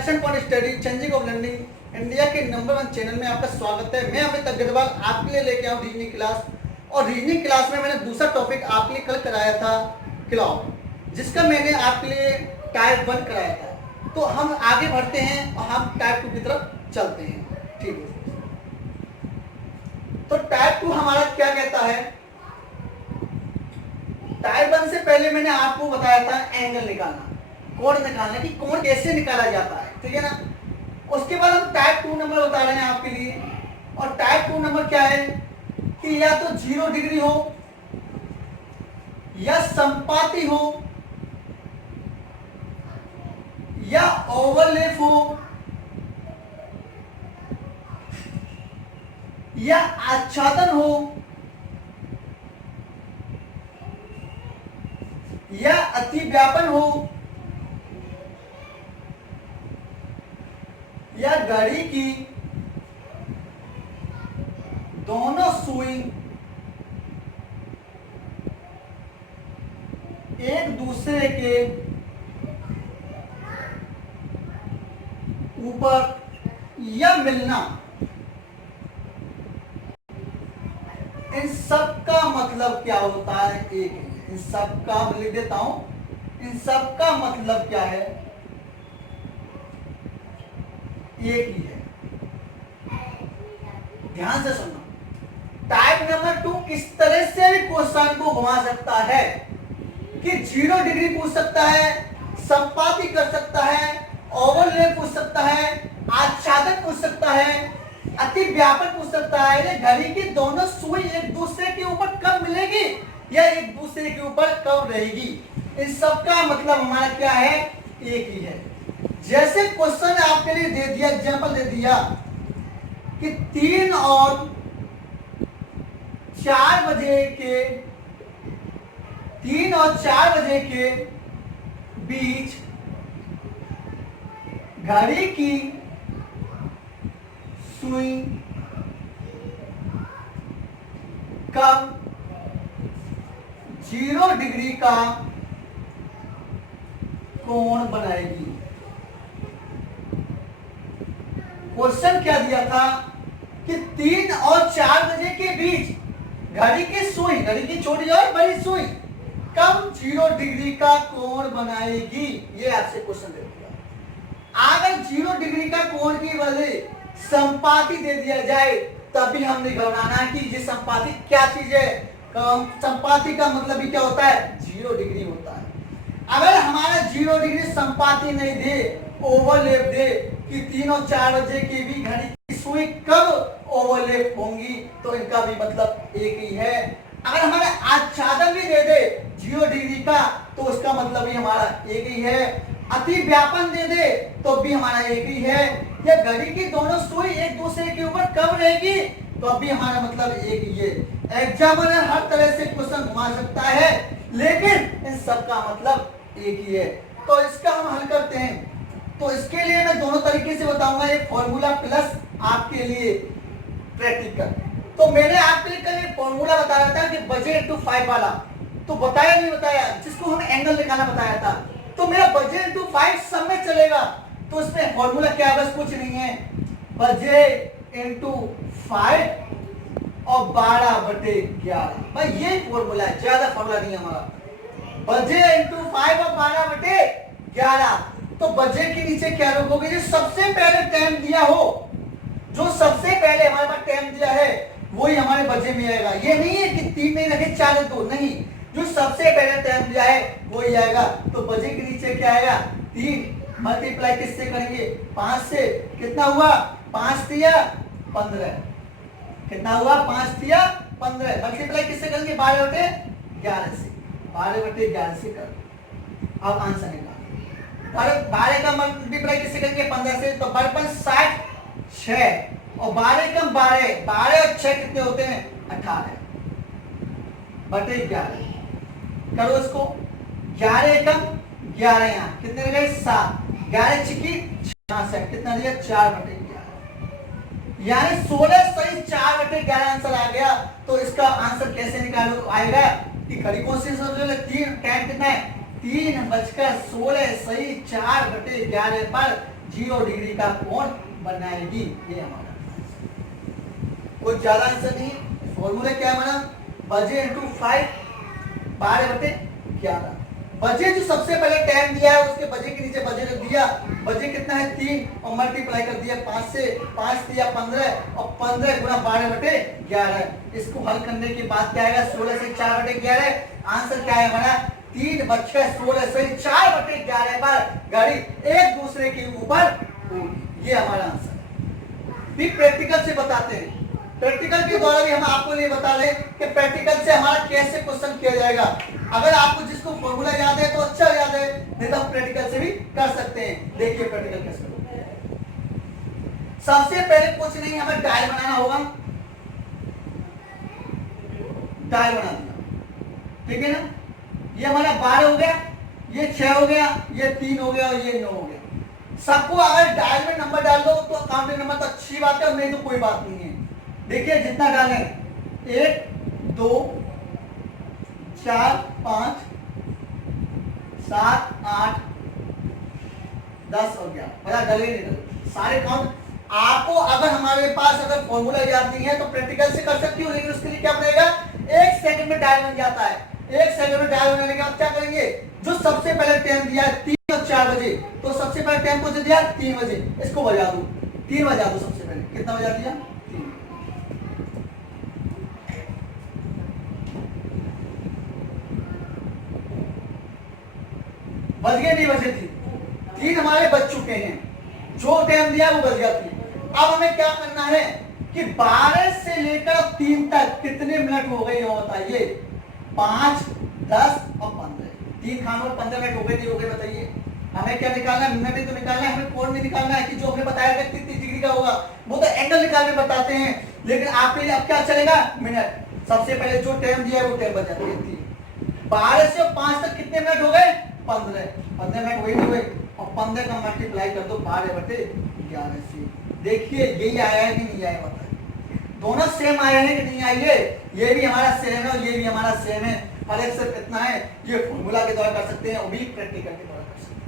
Action for study changing of learning India के number 1 channel में आपका स्वागत है। मैं अमित अग्रवाल आपके लिए लेके आऊँ रीजनिंग क्लास। और रीजनिंग क्लास में मैंने दूसरा टॉपिक आपके लिए कल कराया था क्लॉक, जिसका मैंने आपके लिए टाइप 1 कराया था। तो हम आगे बढ़ते हैं और हम टाइप 2 की तरफ चलते हैं। ठीक है, तो टाइप 2 हमारा क्या कहता है। टाइप 1 से पहले मैंने आपको बताया था एंगल निकालना, कोण निकालना कि कोण कैसे निकाला जाता है, ठीक है ना। उसके बाद हम टाइप 2 नंबर बता रहे हैं आपके लिए। और टाइप 2 नंबर क्या है कि या तो 0 डिग्री हो, या संपाती हो, या ओवरलैप हो, या आच्छादन हो, या अतिव्यापन हो, या घड़ी की दोनों सुई एक दूसरे के ऊपर या मिलना, इन सब का मतलब क्या होता है, एक ही है। इन सब का लिख देता हूं, इन सब का मतलब क्या है, एक ही है। ध्यान से सुनना। टाइप नंबर 2 इस तरह से भी क्वेश्चन को घुमा सकता है कि 0 डिग्री पूछ सकता है, संपाती कर सकता है, ओवरलैप पूछ सकता है, आच्छादन पूछ सकता है, अति व्यापक पूछ सकता है, या घड़ी की दोनों सुई एक दूसरे के ऊपर कब मिलेगी या एक दूसरे के ऊपर कब रहेगी। इन सब का मतलब हमारा क्या है, एक ही है। जैसे क्वेश्चन आपके लिए दे दिया, एग्जांपल दे दिया कि 3 और 4 बजे के बीच घड़ी की सुई कब 0 डिग्री का कोण बनाएगी। क्वेश्चन क्या दिया था कि 3 और 4 बजे के बीच घड़ी की सुई, घड़ी की छोटी और बड़ी सुई कब 0 डिग्री का कोण बनाएगी, ये आपसे क्वेश्चन दे दिया। अगर 0 डिग्री का कोण की वजह संपाती दे दिया जाए तभी हमने घबराना कि ये संपाती क्या चीज है। संपाती का मतलब ही क्या होता है, 0 डिग्री होता है। अगर हमारा 0 डिग्री संपाती नहीं दे, ओवरलैप दे कि 3 और 4 बजे की भी घड़ी की सुई कब ओवरलैप होंगी, तो इनका भी मतलब एक ही है। अगर हमारा आच्छादन भी दे दे 0 डिग्री का, तो उसका मतलब भी हमारा एक ही है। अति व्यापन दे दे तो भी हमारा एक ही है। या घड़ी की दोनों सुई एक दूसरे के ऊपर कब रहेगी, तो अभी हमारा मतलब एक ही है। एग्जामिनर हर तरह से क्वेश्चन घुमा सकता है, लेकिन इन सब का मतलब एक ही है। तो इसका हम हल करते हैं। तो इसके लिए मैं दोनों तरीके से बताऊंगा, एक फॉर्मूला प्लस आपके लिए प्रैक्टिकल। तो मैंने आपके लिए कल एक फॉर्मूला बताया था कि बजे टू 5 वाला, तो बताया नहीं बताया, जिसको हम एंगल निकालना बताया था। तो मेरा बजे इंटू 5 सब में चलेगा। तो इसमें फॉर्मूला क्या है, बस कुछ नहीं है, बजे इंटू 5 और 12/11। भाई ये फॉर्मूला है, ज्यादा फॉर्मूला नहीं है हमारा। बजे इंटू 5 और 12/11। तो बजे के नीचे क्या रखोगे, जो सबसे पहले टाइम दिया हो, जो सबसे पहले हमारे पास टाइम दिया है वही हमारे बजे में आएगा। ये नहीं है कि 3 नहीं रखे 4 2, नहीं, जो सबसे पहले टाइम दिया है वही आएगा। तो बजे के नीचे क्या आएगा, 3 मल्टीप्लाई किससे करेंगे, 5 से। कितना हुआ, 5 तिया 15। कितना हुआ, 5 तिया 15। मल्टीप्लाई किससे करेंगे, 12/11 से। 12/11 से कर। अब आंसर निकालो। 12 का मल्टीप्लाई किससे करेंगे, 15 से। तो 12 60 6 और 12 कम 12, 12 और 6 कितने होते हैं, 18/11। करो इसको। 11 कम 11, यहाँ कितने लगे, 7। 11 छिकी 66, कितना दिया, 4/11। यानी 16 सही 4/11 आंसर आ गया। तो इसका आंसर कैसे निकालो आएगा कि घड़ी कौन सी समझ लो, 3 टाइम कितना है, 3:16 सही 4/11 पर 0 डिग्री का कोण बनाएगी। ये हमारा कुछ ज्यादा आंसर नहीं है। फॉर्मूला क्या है हमारा, बजे इंटू 5 12/11। बजे जो सबसे पहले टाइम दिया है उसके बजे के नीचे बजे रख दिया। बजे कितना है 3 और मल्टीप्लाई कर दिया 5 से, 5 दिया 15 और 15 गुणा 12/11। इसको हल करने के बाद क्या आएगा, 16 से 4/11। आंसर क्या है हमारा, 3 बच्चे 16 से 4/11 पर घड़ी एक दूसरे के ऊपर होगी। ये हमारा आंसर। भी प्रैक्टिकल से बताते हैं, प्रैक्टिकल के द्वारा भी हम आपको ये बता रहे कि प्रैक्टिकल से हमारा कैसे क्वेश्चन किया जाएगा। अगर आपको जिसको फॉर्मूला याद है तो अच्छा याद है, नहीं तो हम प्रैक्टिकल से भी कर सकते हैं। देखिए प्रैक्टिकल कैसे करते हैं। सबसे पहले कुछ नहीं, हमें डायल बनाना होगा। डायल बना दिया, ठीक है ना। ये हमारा 12 हो गया, ये 6 हो गया, ये 3 हो गया और ये 9 हो गया। सबको अगर डायल में नंबर डाल दो तो काउंटिंग नंबर तो अच्छी बात है, नहीं तो कोई बात नहीं है। देखिए जितना डालें 1 2 4 5 7 8 10 और 11। बड़ा गले नहीं डले सारे काउंट। आपको अगर हमारे पास अगर फॉर्मूला याद नहीं है तो प्रैक्टिकल से कर सकती हो, लेकिन उसके लिए क्या बनेगा, 1 सेकंड में डायल बन जाता है। 1 सेकंड में डायल बनने के बाद क्या करेंगे, जो सबसे पहले टाइम दिया है 3 और 4 बजे, तो सबसे पहले टाइम कौन सा दिया, 3 बजे। इसको बजा दो, 3 बजा दो। सबसे पहले कितना बजा दिया, 3। बज गए नहीं बजे, 3 हमारे बज चुके हैं। जो टाइम दिया वो बज गया 3। अब हमें क्या करना है कि 12 से लेकर 3 तक कितने मिनट हो गए ये बताइए। 5 10 और 15। 3 खानों में 15 मिनट हो गए, नहीं हो गए बताइए। हमें क्या निकालना है, मिनट ही तो निकालना है, हमें कोण नहीं निकालना है कि जो हमने बताया था कितनी डिग्री का होगा, वो तो एंगल निकालने बताते हैं। लेकिन आपके लिए अब क्या चलेगा, मिनट। सबसे पहले जो टाइम दिया है वो टाइम बचा दिया। 12 से 5 तक कितने मिनट हो गए, 15 मिनट वही हुए। और 15 का मल्टीप्लाई कर दो 12/11 से। देखिए यही आया है कि नहीं आया, बताइए। दोनों सेम आए हैं कि नहीं आए, ये भी हमारा सेम है और ये भी हमारा सेम है। फर्क सिर्फ इतना है, ये फॉर्मूला के द्वारा कर सकते हैं और भी प्रैक्टिकल के द्वारा कर सकते हैं।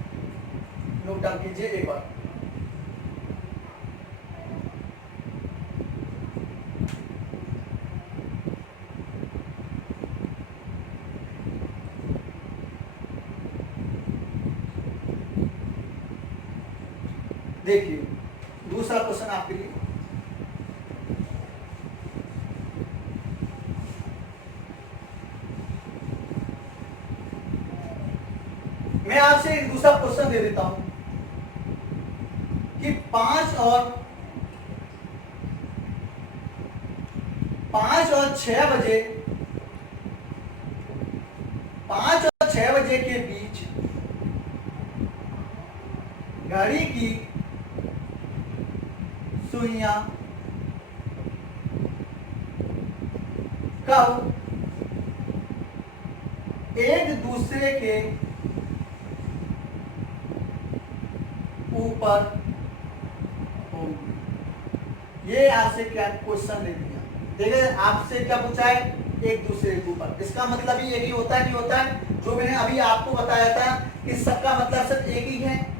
नोट डाउन कीजिए एक बार। देखिए दूसरा क्वेश्चन आपके लिए, मैं आपसे एक दूसरा क्वेश्चन दे देता हूं कि 5 और 6 बजे, 5 और 6 बजे के बीच घड़ी की सुइयां कब एक दूसरे के ऊपर होगी। ये आपसे क्या क्वेश्चन दे दिया, देखिए आपसे क्या पूछा है, एक दूसरे के ऊपर। इसका मतलब ये नहीं होता है, नहीं होता है। जो मैंने अभी आपको बताया था कि सबका मतलब सिर्फ एक ही है।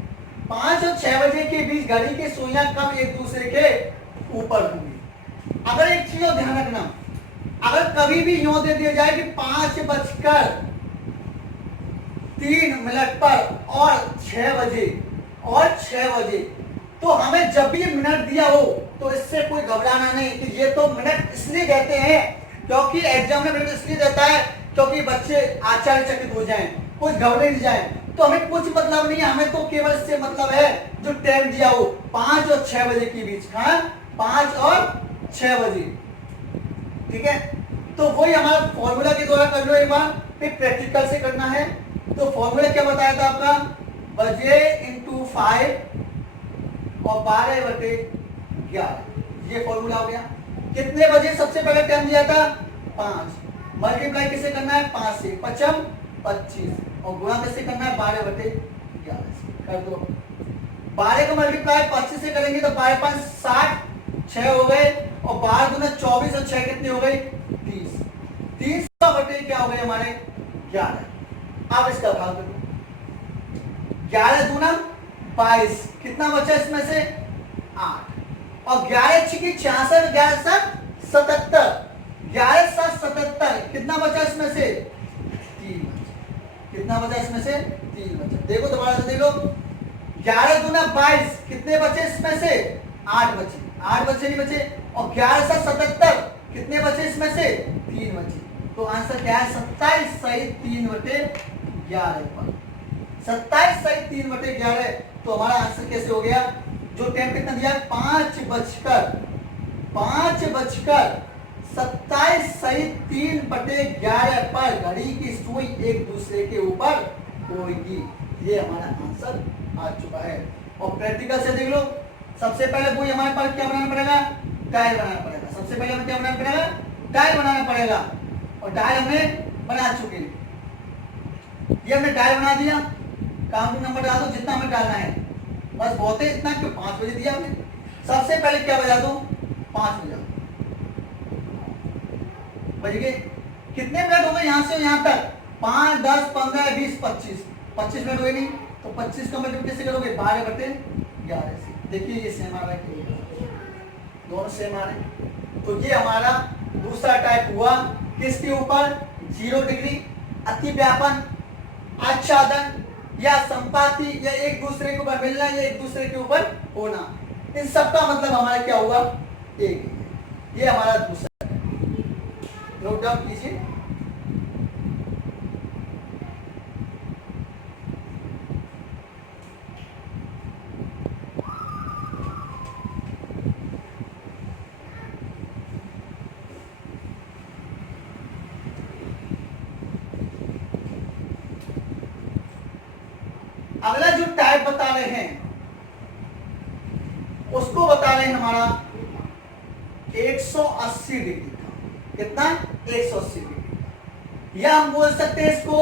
5 और 6 बजे के बीच घड़ी की सुइयां कब एक दूसरे के ऊपर होंगी। अगर एक चीज ध्यान रखना, अगर कभी भी यूं दे दिया जाए कि 5:03 पर और 6 बजे, तो हमें जब भी मिनट दिया हो तो इससे कोई घबराना नहीं कि ये तो मिनट इसलिए देते हैं क्योंकि एग्जाम में मिनट इसलिए देता है क्योंकि बच्चे आश्चर्यचकित हो जाएं, कुछ घबरा नहीं जाए। तो हमें कुछ मतलब नहीं है, हमें तो केवल इससे मतलब है जो टाइम दिया हो 5 और 6 बजे के बीच। 5 और 6 बजे, ठीक है। तो वही हमारा फॉर्मूला के द्वारा कर लो एक बार, फिर प्रैक्टिकल से करना है। तो फॉर्मूला क्या बताया था आपका, बजे इंटू 5 और 12/11। ये फॉर्मूला हो गया। कितने बजे सबसे पहले टाइम दिया था, 5। मल्टीप्लाई किसे करना है, 5 से, 5 25 और गुणा किसे करना है, 12/11 से। कर दो। 12 का मल्टीप्लाई 25 से करेंगे तो 12 5 60, 6 हो गए और 12 दूना 24 और 6 कितने हो गए, 30। 30 का बटे क्या हो गए हमारे, 11। अब इसका भाग करो, 11 दूना 22, कितना बचा इसमें से 8, और 11 छिकी 66, 11 7 77, 11 7 77, कितना बचा इसमें से 3 बचा, कितना बचा इसमें से 3 बचा। देखो दोबारा से देखो, 11 दूना 22, कितने बचे इसमें से 8 बचे, 8 बचे नहीं बचे, और 11 7 77, कितने बचे इसमें से 3 बचे। तो आंसर क्या है 27 सही 3/11 पर, 27 सही 3/11। तो हमारा आंसर कैसे हो गया, जो टाइम कितना दिया 5:27 सही 3/11 पर घड़ी की सुई एक दूसरे के ऊपर होगी। ये हमारा आंसर आ चुका है। और प्रैक्टिकल से देख लो, सबसे पहले वही हमारे पास क्या बनाना पड़ेगा, डायल बनाना पड़ेगा। सबसे पहले हमें क्या बनाना पड़ेगा, डायल बनाना पड़ेगा, और डायल हमने बना चुके हैं। ये हमने डायल बना दिया, काउंटिंग नंबर डाल दो जितना हमें डालना है, बस बहुत है इतना, क्यों 5 बजे दिया हमने। सबसे पहले क्या बजा दो, 5 बजा दो, बज गए। कितने मिनट हो गए यहाँ से यहाँ तक, 5 10 15 20 25, 25 मिनट हुए नहीं, तो 25 का मल्टीप्लाई कैसे करोगे 12/11 से। देखिए ये सेम आ रहा है, दोनों सेम आ रहे हैं। तो ये हमारा दूसरा टाइप हुआ, किसके ऊपर, 0 डिग्री, अति व्यापन, आच्छादन या संपाति, या एक दूसरे के ऊपर मिलना, या एक दूसरे के ऊपर होना। इन सब का मतलब हमारा क्या हुआ, एक। ये हमारा दूसरा, नोट डाउन कीजिए। अगला जो टाइप बता रहे हैं उसको बता रहे हैं हमारा 180 डिग्री का। कितना, 180 डिग्री, या हम बोल सकते हैं इसको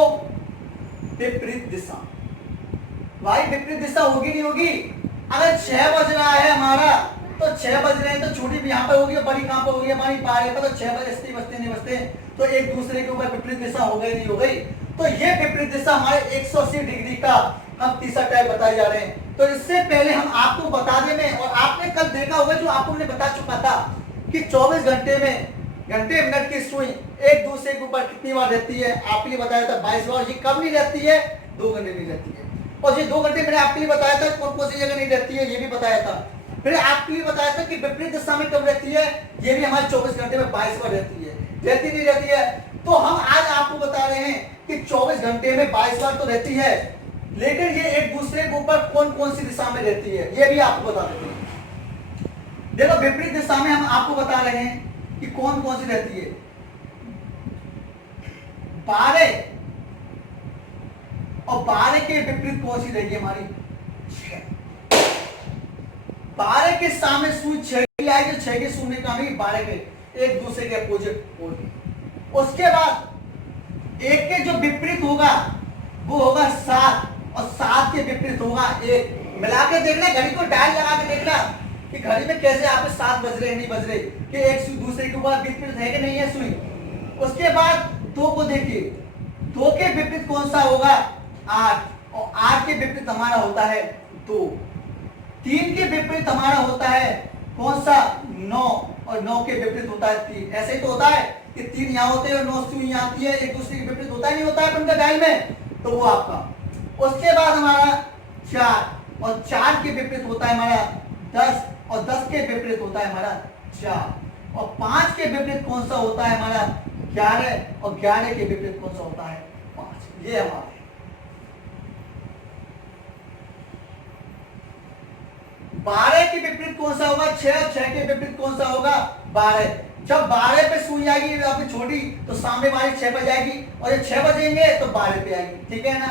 विपरीत दिशा। भाई विपरीत दिशा होगी नहीं होगी, अगर 6 बज रहा है हमारा, तो 6 बज रहे हैं तो छोटी भी यहाँ पर होगी, बड़ी कहाँ पर होगी हमारी 12 पर, तो 6 बजे बजते नहीं बजते, तो एक दूसरे के ऊपर विपरीत दिशा हो गई नहीं हो गई। तो ये विपरीत दिशा हमारे 180 डिग्री का हम तीसरा टाइप बताए जा रहे हैं। तो इससे पहले हम आपको बता दें में, और आपने कल देखा होगा जो आपको मैंने बता चुका था कि 24 घंटे में घंटे मिनट की सुई एक दूसरे के ऊपर कितनी बार रहती है, आपके लिए बताया था 22 बार। ये कब नहीं रहती है, 2 घंटे नहीं रहती है। और ये 2 घंटे मैंने आपके लिए बताया था कौन कौन सी जगह नहीं रहती है, ये भी बताया था। फिर आपके लिए बताया था कि विपरीत दिशा में कब रहती है, ये भी हमारे 24 घंटे में 22 बार रहती है, रहती नहीं रहती है। तो हम आज आपको बता रहे हैं कि 24 घंटे में 22 बार तो रहती है, लेकिन ये एक दूसरे के ऊपर कौन कौन सी दिशा में रहती है, ये भी आपको बता देते हैं। देखो विपरीत दिशा में हम आपको बता रहे हैं कि कौन कौन सी रहती है। 12 और 12 के विपरीत कौन सी रहेगी हमारी, 6। 12 के सामने सुई 6 की आएगी, 6 के शून्य का भी 12 के एक दूसरे के अपोजिट होगी। उसके बाद एक के जो विपरीत होगा वो होगा 7, और 7 के विपरीत होगा 1। मिला के देखना, घड़ी को डायल लगा के देखना कि घड़ी में कैसे आपके 7 बज रहे नहीं बज रहे, कि एक सुई दूसरे के ऊपर विपरीत है कि नहीं है सुई। उसके बाद 2 को देखिए, 2 के विपरीत कौन सा होगा, 8, और 8 के विपरीत हमारा होता है 2। 3 के विपरीत हमारा होता है कौन सा, 9, और 9 के विपरीत होता है 3। ऐसे ही तो होता है कि 3 यहाँ होते हैं और 9 सुई यहाँ आती है, एक दूसरे के विपरीत होता ही नहीं होता है उनका डायल में, तो वो आपका। उसके बाद हमारा 4, और 4 के विपरीत होता है हमारा 10, और 10 के विपरीत होता है हमारा 4, और 5 के विपरीत कौन सा होता है हमारा 11, और 11 के विपरीत कौन सा होता है 5। ये हमारा 12 के विपरीत कौन सा होगा 6, और 6 के विपरीत कौन सा होगा 12। जब 12 पे सुई आएगी आपकी छोटी, तो सामने वाली 6 पे जाएगी, और ये 6 बजेंगे तो 12 पे आएगी, ठीक है ना।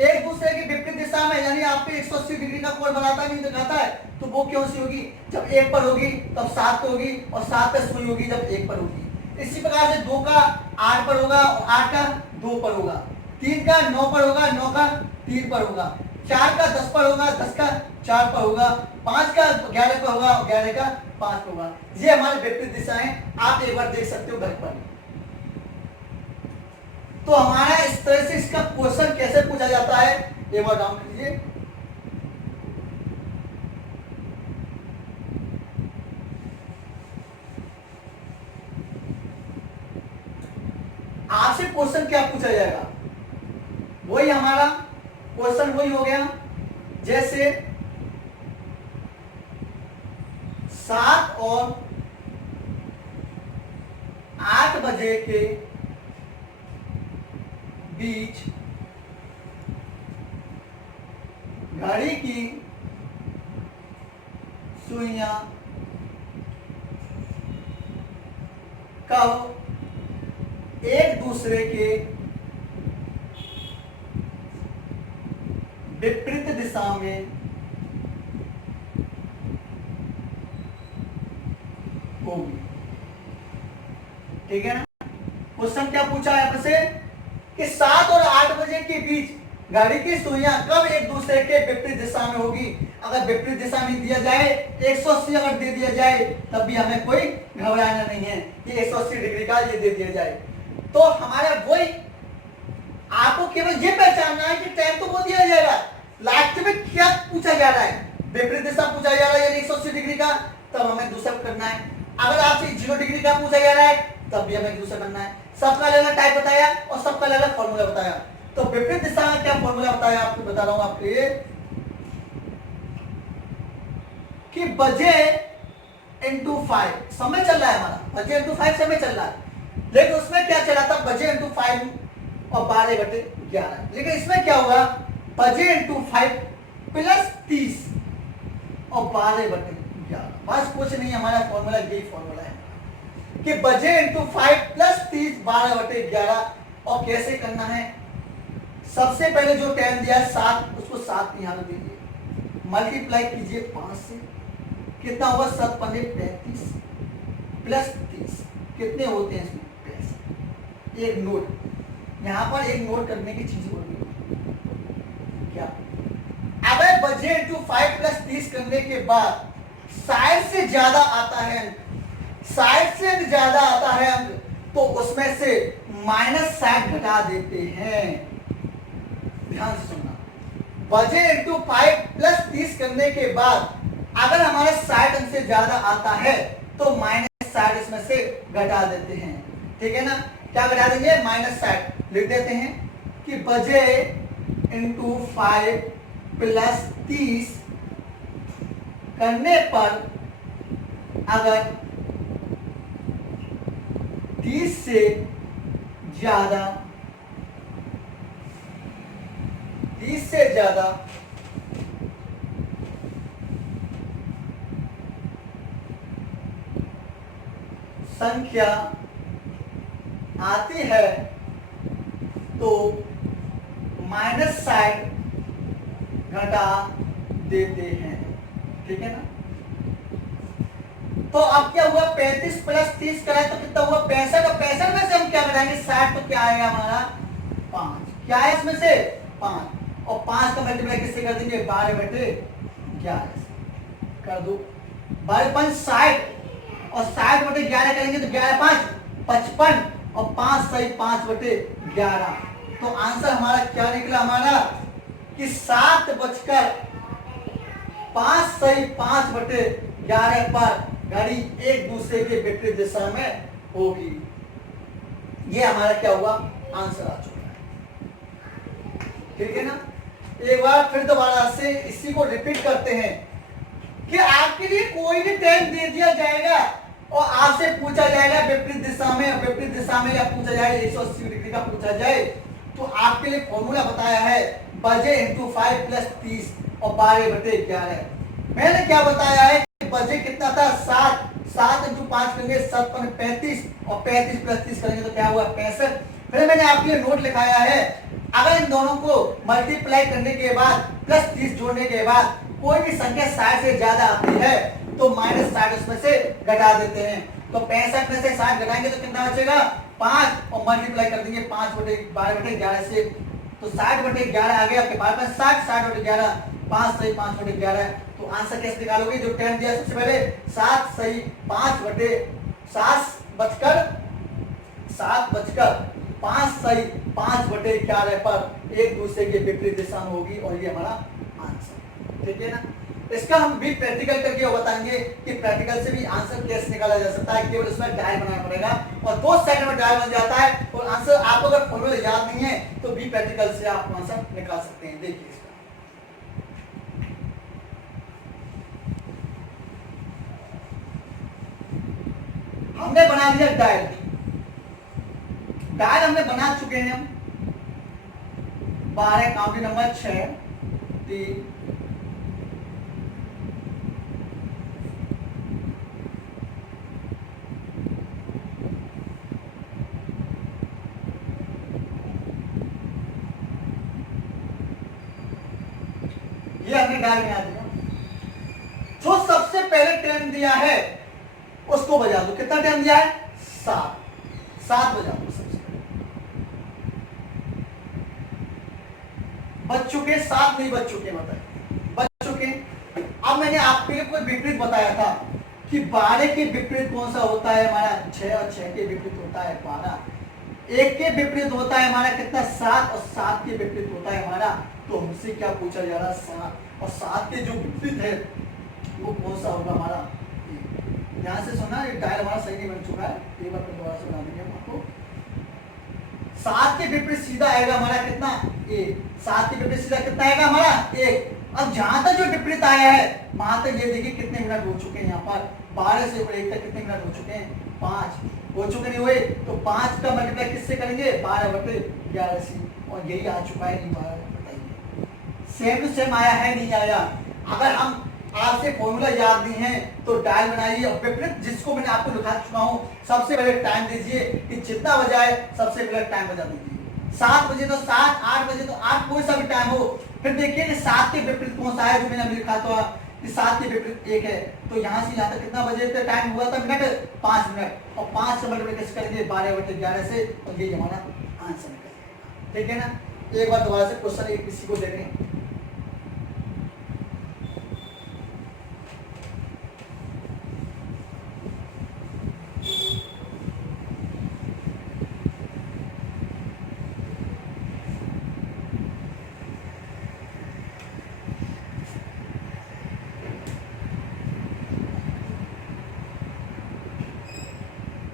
एक दूसरे की विपरीत दिशा में, यानी आपके 180 डिग्री का कोण बनाता नहीं दिखाता है, तो वो क्यों सी होगी, जब 1 पर होगी तब 7 पे होगी, और 7 पे सुई होगी जब 1 पर होगी। इसी प्रकार से 2 का 8 पर होगा, और 8 का 2 पर होगा, 3 का 9 पर होगा, 9 का 3 पर होगा, 4 का 10 पर होगा, 10 का 4 पर होगा, 5 का 11 पर होगा, और 11 का 5 पर होगा। ये हमारे विपरीत दिशाएं, आप एक बार देख सकते हो घर पर। तो हमारा इस तरह से इसका क्वेश्चन कैसे पूछा जाता है, एक बार डाउन कीजिए। क्वेश्चन क्या पूछा जाएगा, वही हमारा क्वेश्चन वही हो गया, जैसे 7 और 8 बजे के बीच घड़ी की सुइयां कब एक दूसरे के विपरीत दिशा में होगी। ठीक है ना। क्वेश्चन क्या पूछा है आपसे कि 7 और 8 बजे के बीच घड़ी की सुइयां कब एक दूसरे के विपरीत दिशा में होगी। अगर विपरीत दिशा में दिया जाए 180 अगर दे दिया जाए तब भी हमें कोई घबराना नहीं है, ये 180 डिग्री का ये दे दिया जाए तो हमारा वही आपको केवल ये पहचानना है कि टाइम तो वो दिया जाएगा, लास्ट में क्या पूछा जा रहा है, विपरीत दिशा पूछा जा रहा है 180 डिग्री का, तब हमें दूसरा करना है। अगर आपसे 0 डिग्री का पूछा जा रहा है तब भी हमें दूसरा करना है। सबका अलग टाइप बताया और सबका अलग फॉर्मूला बताया। तो विपरीत दिशा में क्या फॉर्मूला बताया आपको बता रहा हूं आपके लिए कि बजे इंटू 5 समय चल रहा है हमारा, बजे इंटू 5 समय चल रहा है, लेकिन उसमें क्या चला था बजे इंटू 5 और 12/11, लेकिन इसमें क्या होगा बजे इंटू 5 प्लस 30 और 12/11। बस कुछ नहीं, हमारा फॉर्मूला यही फॉर्मूला है कि बजे इंटू 5 प्लस 30 12/11। और कैसे करना है, सबसे पहले जो टाइम दिया है 7 उसको 7 यहां पे दीजिए, मल्टीप्लाई कीजिए 5 से, कितना होगा 7 पंजे 35 प्लस 30 कितने होते हैं इसमें 65। एक नोट यहां पर, एक नोट करने की चीज होगी क्या, अगर बजे इंटू 5 प्लस 30 करने के बाद साइड से ज्यादा आता है अंक, साइड से ज्यादा आता है अंक तो उसमें से -60 घटा देते हैं। ध्यान से सुनना, बजे इंटू 5 प्लस 30 करने के बाद अगर हमारा 60 अंक से ज्यादा आता है तो -60 इसमें से घटा देते हैं। ठीक है ना, क्या घटा देंगे -60 लिख देते हैं कि बजे इंटू 5 प्लस 30 करने पर अगर 30 से ज्यादा 30 से ज्यादा संख्या आती है तो -60 घटा देते हैं। ठीक है ना, तो अब क्या हुआ 35 प्लस 30 कराए तो कितना हुआ 65 और 65 में से हम क्या घटाएंगे 60 तो क्या आएगा हमारा 5, क्या है इसमें से 5 और 5 का मल्टीप्लाई किससे कर देंगे 12/11 कर दो, 12 60 और 60/11 करेंगे तो 11 5 55 और 5 सही 5/11। तो आंसर हमारा क्या निकला हमारा कि 7:05 सही 5/11 पर घड़ी एक दूसरे के विपरीत दिशा में होगी। ये हमारा क्या हुआ आंसर आ चुका है। ठीक है ना, एक बार फिर दोबारा से इसी को रिपीट करते हैं कि आपके लिए कोई भी टाइम दे दिया जाएगा और आपसे पूछा जाएगा विपरीत दिशा में या पूछा जाए 180 डिग्री का पूछा जाए तो आपके लिए फॉर्मूला बताया है बजे इंटू 5 प्लस 30 और 12/11। मैंने क्या बताया है कि बजे कितना था 7 इंटू 5 करेंगे 7 × 35 और 35 प्लस 30 करेंगे तो क्या हुआ 65। फिर मैंने आपके लिए नोट लिखाया है अगर इन दोनों को मल्टीप्लाई करने के बाद प्लस 30 जोड़ने के बाद कोई भी संख्या 60 से ज्यादा आती है तो -60 उसमें से घटा देते हैं। तो 65 में से 60 घटाएंगे तो कितना बचेगा 5 और मल्टीप्लाई कर देंगे 5/12/11 से तो 60/11 आ गया आपके पास 60/11 5 सही 5/11। तो आंसर कैसे निकालोगे, जो टाइम दिया सबसे पहले 7 सही 7 सही 5/11 पर एक दूसरे के विपरीत दिशा में होगी और ये हमारा आंसर। ठीक है ना, इसका हम भी प्रैक्टिकल करके बताएंगे कि प्रैक्टिकल से भी आंसर कैसे निकाला जा सकता है। केवल इसमें डायल बनाना पड़ेगा और 2 सेकंड में डायल बन जाता है और आंसर आपको अगर फॉर्मूला याद नहीं है तो भी प्रैक्टिकल से आप आंसर निकाल सकते हैं। देखिए इसका हमने बना दिया डायल, डायल हमने बना चुके हैं हम 12 काउंटिंग नंबर 6 3 ये हमने डायल बना दिया। जो सबसे पहले टाइम दिया है उसको बजा दो। कितना टाइम दिया है? 7 बजा दो। सबसे बच चुके 7 नहीं बच चुके, बताइए बच चुके। अब मैंने आपके लिए कोई विपरीत बताया था कि 12 के विपरीत कौन सा होता है हमारा 6 और 6 के विपरीत होता है 12। 1 के विपरीत होता है हमारा कितना 7 और 7 के विपरीत होता है हमारा, तो हमसे क्या पूछा जा रहा है 7 और 7 के जो विपरीत है वो कौन सा होगा हमारा। ध्यान से सुनना, ये डायल हमारा सही नहीं बन चुका है, एक बार दोबारा से बना देंगे हम आपको। 7 के विपरीत सीधा आएगा हमारा कितना 1, 7 के विपरीत सीधा कितना आएगा हमारा 1। अब जहां तक जो विपरीत आया है वहां तक ये देखिए कितने मिनट हो चुके हैं। यहाँ पर 12 से 1 तक कितने मिनट हो चुके हैं 5 हो चुके नहीं हुए, तो 5 का मल्टीप्लाई किससे करेंगे 12/11 से, और यही आ चुका है। नहीं बताइए सेम टू सेम आया है नहीं आया। अगर हम आपसे फॉर्मूला याद नहीं है तो डायल बनाइए और विपरीत जिसको मैंने आपको लिखा चुका हूं सबसे पहले टाइम दीजिए कि जितना बजाए सबसे पहले टाइम बजा दीजिए। 7 बजे तो 7, 8 बजे तो 8, कोई सा भी टाइम हो। फिर देखिए कि 7 के विपरीत कौन सा है जो मैंने लिखा था कि 7 के विपरीत 1 है, तो यहाँ से यहाँ तक कितना बजे तक टाइम हुआ था मिनट 5 मिनट, और 5 से मल्टीप्लाई कैसे करेंगे 12/11 से, और ये हमारा आंसर निकलेगा। ठीक है ना। एक बार दोबारा से क्वेश्चन एक किसी को देखें।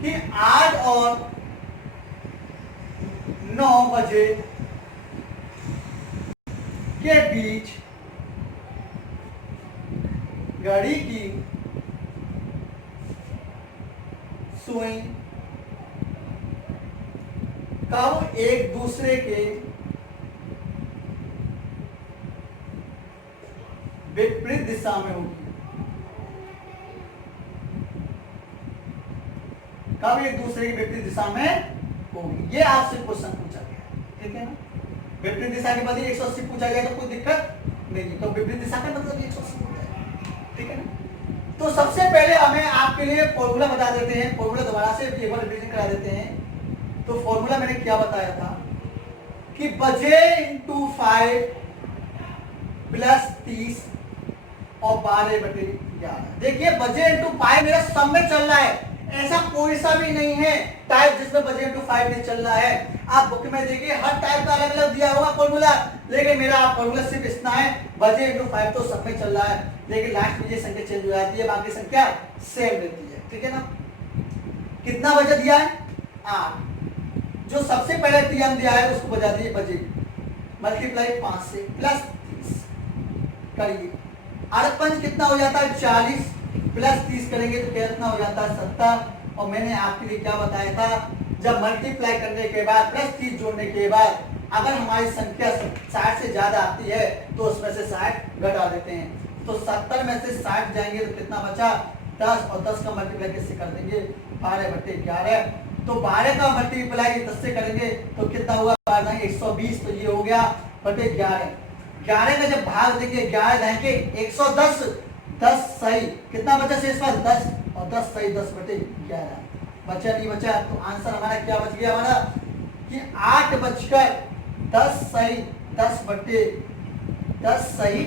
कि 8 और 9 बजे के बीच घड़ी की सुई कब एक दूसरे के विपरीत दिशा में होगी। कब एक दूसरे की विपरीत दिशा में होगी, ये आपसे क्वेश्चन पूछा गया। ठीक है ना। विपरीत दिशा के बदले 180 पूछा गया तो कोई दिक्कत नहीं, तो विपरीत दिशा का मतलब 180 हो जाएगा। ठीक है ना। तो सबसे पहले हमें आपके लिए फॉर्मूला बता देते हैं, फॉर्मूला दोबारा से एक बार रिवीजन करा देते हैं। तो फॉर्मूला मैंने क्या बताया था कि बजे इंटू 5 प्लस 30 और 12/11। देखिए बजे इंटू 5 मेरा सब में चल रहा है, ऐसा कोई सा भी नहीं है टाइप जिसमें बजे इंटू 5 नहीं चल रहा है। आप बुक में देखिए हर टाइप का अलग अलग दिया होगा फॉर्मूला, लेकिन मेरा फॉर्मूला सिर्फ इतना है बजे इंटू 5 तो सब में चल रहा है, लेकिन लास्ट में ये संख्या चेंज हो जाती है, बाकी संख्या सेम रहती है। ठीक है ना। कितना बजे दिया है 8, जो सबसे पहले टीएम दिया है उसको बजा दिए बजे, मल्टीप्लाई 5 से प्लस 30 करिए। 8×5 कितना हो जाता है 40, प्लस 30 करेंगे तो कितना हो जाता है 70। और मैंने आपके लिए क्या बताया था, जब मल्टीप्लाई करने के बाद प्लस 30 जोड़ने के बाद अगर हमारी संख्या 60 से ज्यादा आती है तो उसमें से 60 घटा देते हैं, तो 70 में से 60 जाएंगे तो कितना बचा 10, और 10 का मल्टीप्लाई किससे कर देंगे 12/11। तो 12 का मल्टीप्लाई 10 से करेंगे तो कितना हुआ 120, तो ये हो गया बटे 11। 11 का जब भाग देंगे 11 जाएंगे 110, 10 सही कितना बचा शेष पर 10, और 10 सही 10/11 बचा नहीं बचा। तो आंसर हमारा क्या बच गया हमारा कि 8:10 सही 10/10 सही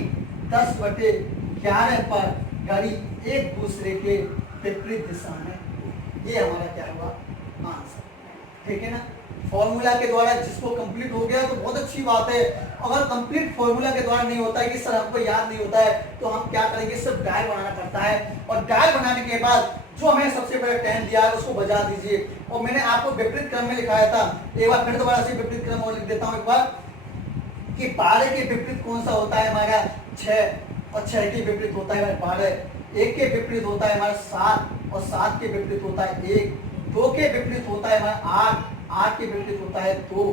10/11 पर घड़ी एक दूसरे के विपरीत दिशा में, ये हमारा क्या हुआ आंसर। ठीक है ना। फॉर्मूला के द्वारा जिसको कंप्लीट हो गया तो बहुत अच्छी बात है। अगर कंप्लीट फॉर्मूला के द्वारा नहीं होता है कि सर हमको याद नहीं होता है, तो हम क्या करेंगे, सिर्फ डायल बनाना पड़ता है। और डायल बनाने के बाद जो हमें सबसे पहले टेन दिया है उसको बजा दीजिए। और मैंने आपको विपरीत क्रम में लिखाया था, एक बार फिर दोबारा से विपरीत क्रम और लिख देता हूँ एक बार, कि 12 के विपरीत कौन सा होता है हमारा 6, और 6 के विपरीत होता है हमारा 12, 1 के विपरीत होता है हमारा 7, और 7 के विपरीत होता है 1, 2 के विपरीत होता है हमारा 8, 8 के विपरीत होता है 2,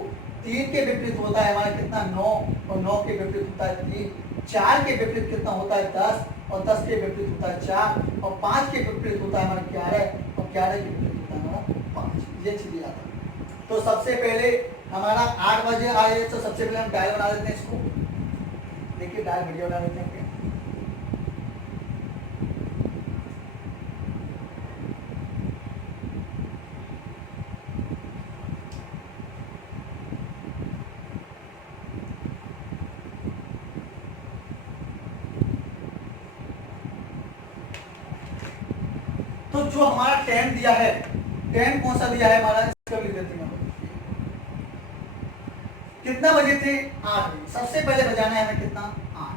3 के विपरीत होता है हमारा कितना 9, और 9 के विपरीत होता है 3, 4 के विपरीत कितना होता है 10, और 10 के विपरीत होता है 4, और 5 के विपरीत होता है हमारा 11, और 11 के विपरीत होता है हमारा 5। ये चीज याद है। तो सबसे पहले हमारा 8 बजे आए, तो सबसे पहले हम डायल बना देते हैं इसको। देखिए डायल बढ़िया बना देते हैं। तो जो हमारा 10 दिया है, 10 कौन सा दिया है हमारा, इसको लिख देते हैं। कितना बजे थे, 8 बजे। सबसे पहले बजाना है हमें कितना, 8।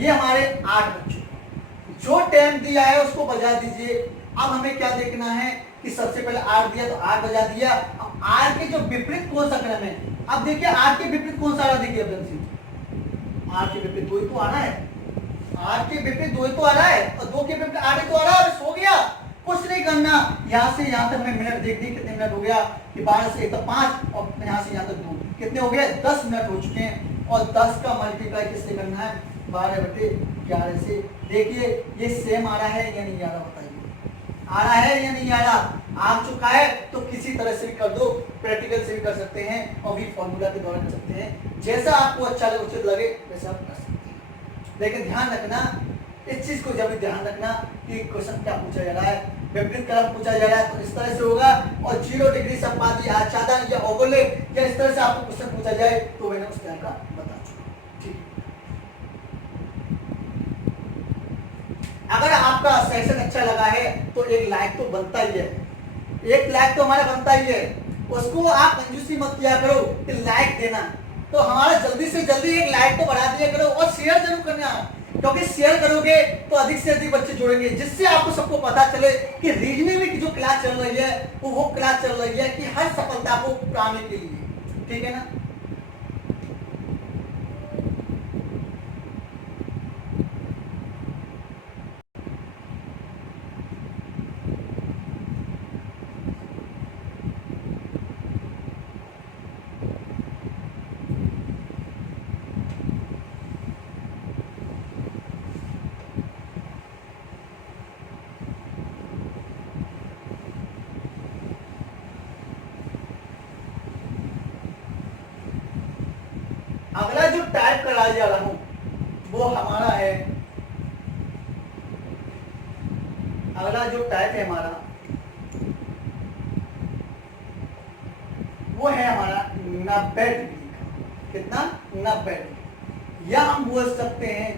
ये हमारे 8 बच्चों जो 10 दिया है उसको बजा दीजिए। अब हमें क्या देखना है कि सबसे पहले 8 दिया तो 8 बजा दिया। अब 8 के जो विपरीत कौन सा क्रम है, अब देखिए 8 के विपरीत कौन सा आ रहा, देखिए अब 8 के विपरीत 2 ही तो आ रहा है, 8 के विपरीत 2 ही तो आ रहा है, और 2 के विपरीत 8 ही तो आ रहा है। सो गया, कुछ नहीं करना। यहाँ से यहाँ तक हमें मिनट देख दी, कितने मिनट हो गया कि 12 से 1 तक 5, और यहाँ से यहाँ तक 2, कितने हो गए, 10 मिनट हो चुके हैं। और 10 का मल्टीप्लाई किससे करना है, 12/11 से। देखिए ये सेम आ रहा है या नहीं आ रहा, बताइए आ रहा है या नहीं आ रहा। आ चुका है तो किसी तरह से भी कर दो, प्रैक्टिकल से भी कर सकते हैं, और भी फॉर्मूला के द्वारा कर सकते हैं, जैसा आपको अच्छा लगे, उचित लगे वैसा आप कर सकते हैं। लेकिन ध्यान रखना इस चीज को, जब भी ध्यान रखना कि क्वेश्चन क्या पूछा जा रहा है, विपरीत क्रम पूछा जा रहा है तो इस तरह से होगा, और 0 डिग्री संपादी आच्छादन या ओवरलैप या इस तरह से आपको क्वेश्चन पूछा जाए तो मैंने उस तरह का बता चुका। ठीक, अगर आपका सेशन अच्छा लगा है तो एक लाइक तो बनता ही है, एक लाइक तो हमारा बनता ही है। उसको आप कंजूसी मत किया करो कि लाइक देना, तो हमारा जल्दी से जल्दी एक लाइक तो बढ़ा दिया करो, और शेयर जरूर करना, क्योंकि शेयर करोगे तो अधिक से अधिक बच्चे जुड़ेंगे, जिससे आपको सबको पता चले कि रीजनिंग में की जो क्लास चल रही है वो क्लास चल रही है कि हर सफलता को पाने के लिए। ठीक है ना। अगला जो टाइप करा जा रहा हूं वो हमारा है, अगला जो टाइप है हमारा वो है हमारा 90 डिग्री का। कितना, 90 डिग्री, या हम बोल सकते हैं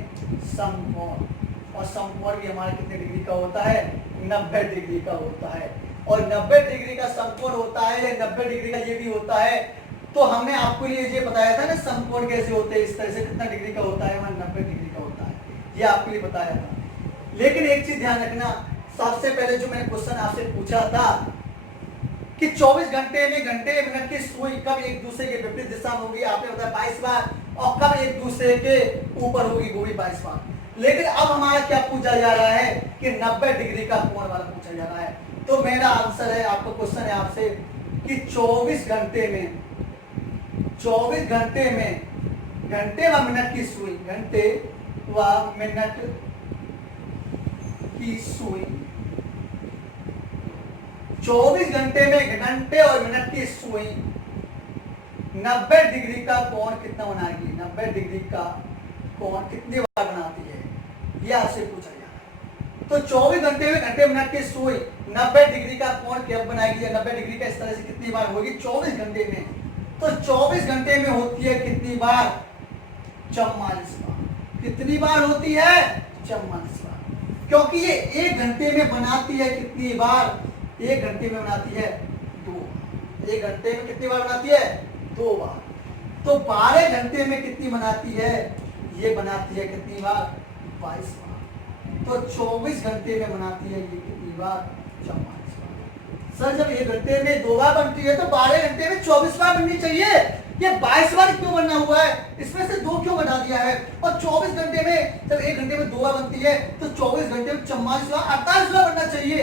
समकोण। और समकोण भी हमारा कितने डिग्री का होता है, 90 डिग्री का होता है। और 90 डिग्री का समकोण होता है, 90 डिग्री का ये भी होता है। तो हमने आपको ये बताया था ना समकोण कैसे होते हैं, इस तरह से कितना डिग्री का होता है, 90 डिग्री का होता है, ये आपके लिए बताया था। लेकिन एक चीज ध्यान रखना, सबसे पहले जो मैंने क्वेश्चन आपसे पूछा था कि 24 घंटे में घंटे मिनट की सुई कब एक दूसरे के विपरीत दिशा में होगी, आपने बताया 22 बार, और कब एक दूसरे के ऊपर होगी, वो भी 22 बार। लेकिन अब हमारा क्या पूछा जा रहा है कि 90 डिग्री का कोण वाला पूछा जा रहा है। तो मेरा आंसर है, आपको क्वेश्चन है आपसे कि 24 घंटे में, 24 घंटे में घंटे व मिनट की सुई, घंटे व मिनट की सुई, 24 घंटे में घंटे और मिनट की सुई 90 डिग्री का कोण कितना बनाएगी, 90 डिग्री का कोण कितनी बार बनाती है, यह आपसे पूछा गया है। तो 24 घंटे में घंटे मिनट की सुई 90 डिग्री का कोण कब बनाएगी, या 90 डिग्री का इस तरह से कितनी बार होगी 24 घंटे में। तो 24 घंटे में होती है कितनी बार, 44 बार। कितनी बार होती है, 44 बार, क्योंकि ये 1 घंटे में बनाती है कितनी बार, 1 घंटे में बनाती है 2। 1 घंटे में कितनी बार बनाती है? 2 बार। तो 12 घंटे में कितनी बनाती है? ये बनाती है कितनी बार? 22 बार। तो 24 घंटे में बनाती है ये कितनी बार? 44 बार। सर जब 1 घंटे में 2 बार बनती है तो 12 घंटे में 24 बार बननी चाहिए, ये 22 बार क्यों बनना हुआ है? इसमें से 2 क्यों बना दिया है? और 24 घंटे में जब 1 घंटे में 2 बार बनती है तो 24 घंटे में 44 बार 48 बार बनना चाहिए,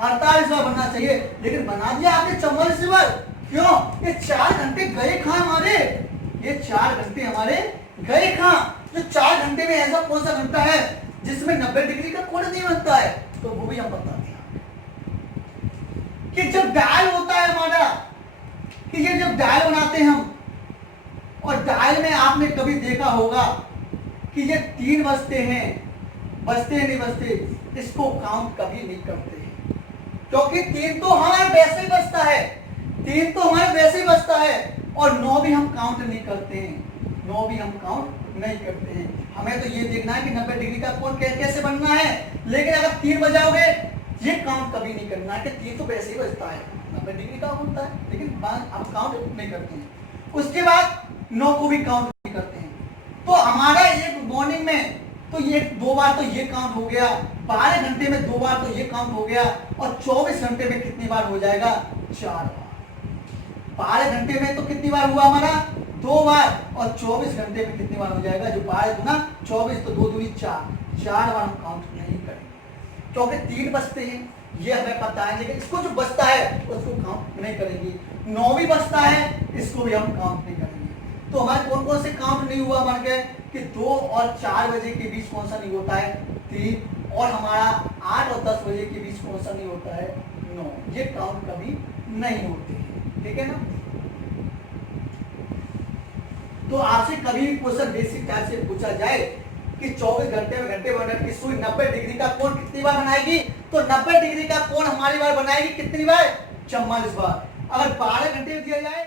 48 बार बनना चाहिए। लेकिन बना दिया आपने 44 बार। क्यों? ये 4 घंटे गए कहां हमारे? ये 4 घंटे हमारे गए कहां? जो 4 घंटे में ऐसा कौन सा घंटा है जिसमें 90 डिग्री का कोण नहीं बनता है? तो वो भी हम बताते हैं कि जब डायल होता है हमारा, कि ये जब डायल बनाते हैं हम, और डायल में आपने कभी देखा होगा कि ये 3 बजते हैं, बजते नहीं बजते, इसको काउंट कभी नहीं करते हैं, क्योंकि 3 तो हमारा वैसे ही बजता है, 3 तो हमारे वैसे ही बजता है, और 9 भी हम काउंट नहीं करते हैं, 9 भी हम काउंट नहीं करते हैं। हमें तो ये देखना है कि 90 डिग्री का कोण कैसे बनना है। लेकिन अगर 3 बजाओगे ये काउंट कभी नहीं करना है कि 3 तो वैसे ही बजता है, 90 डिग्री का होता है, लेकिन हम काउंट नहीं करते हैं। उसके बाद 9 को भी काउंट नहीं करते हैं। तो हमारा एक मॉर्निंग में तो ये 2 बार तो ये काउंट हो गया, 12 घंटे में 2 बार तो ये काउंट हो गया, और 24 घंटे में कितनी बार हो जाएगा? 4 बार। 12 घंटे में तो कितनी बार हुआ हमारा? 2 बार, और 24 घंटे में कितनी बार हो जाएगा? जो 12 गुना 24 तो 2 दूनी 4, 4 बार हम काउंट नहीं करेंगे, क्योंकि 3 बचते हैं ये हमें पता है, लेकिन इसको जो बचता है उसको काउंट नहीं करेंगे। 9 भी बचता है, इसको भी हम काउंट नहीं करेंगे। तो हमारे कौन कौन से काउंट नहीं हुआ? मान गए कि 2 और 4 बजे के बीच कौन सा नहीं होता है? 3। और हमारा 8 और 10 बजे के बीच कौन सा नहीं होता है? 9। ये काउंट कभी नहीं होते हैं, ठीक है ना। तो आपसे कभी क्वेश्चन बेसिक टाइप से पूछा जाए कि 24 घंटे में घंटे बनने की सुई 90 डिग्री का कोण कितनी बार बनाएगी, तो 90 डिग्री का कोण हमारी बार बनाएगी कितनी बार? 44 बार। अगर 12 घंटे दिया जाए